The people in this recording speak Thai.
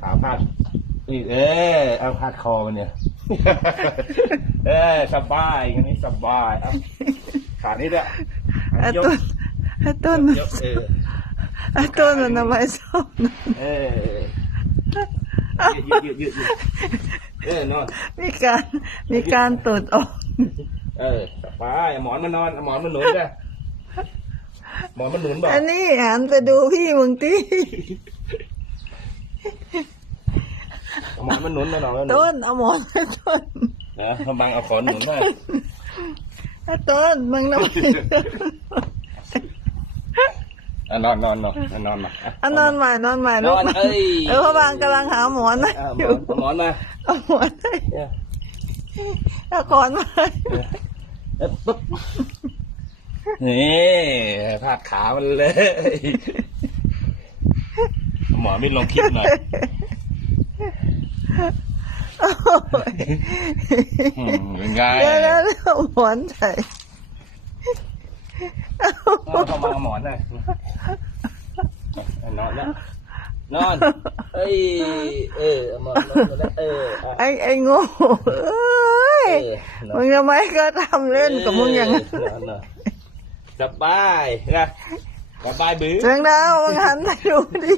ขาพาดนี่เออเอาพาดคอมันเนี่ย เออสบายกันนี้สบายเอาขานี่ด้วยไอ้ยกต้นไอ้ต้นยกเออไอ้ต้นมันทำไมชอบนะเออยืดยืดยืดยืดเออนอน มีการมีการตดออกเออสบายเอาหมอนมานอนเอาหมอนมาหนุนจ้ะหมอนมันหนุนบอกอันนี้หันไปดูพี่มึงที่เอา หมอนมันหนุนมาหน่อยแล้วหนุต้นนเอาหมอนให้ต้นนะเขาบังเอาขอนหนุนมาไอ้ต้นมึงทำไมอะนอนนอนนอนอะนอนมาอะอะนอนใหม่นอนใหม่นลูกอนเอ้ยเออพ่อบางกำลังหาหมอนนะอะหมออยู่นเอาหมอนมาเอาหมอนให้เนี่ยเอาขอนมาให้เอ๊ะปุ๊บนี่พาดขามันเลยหมอไม่ลองคิดหน่อย อืมเป็นไงเดี๋ยวแล้วเอาหมอนใส่เอาเข้ามาเอาหมอนหน่อยนอนแล้วนอน เอ้ย เออเอาหมอนนอนแล้วเอออะไอ้ไอ้โง่เอ้ยเออนอน มึงทำไมก็ทำเล่นกับมึงอย่างนั้นนอนนอนสบายนะสบายบื้อเสียงดาวมึงหันไปดูดิ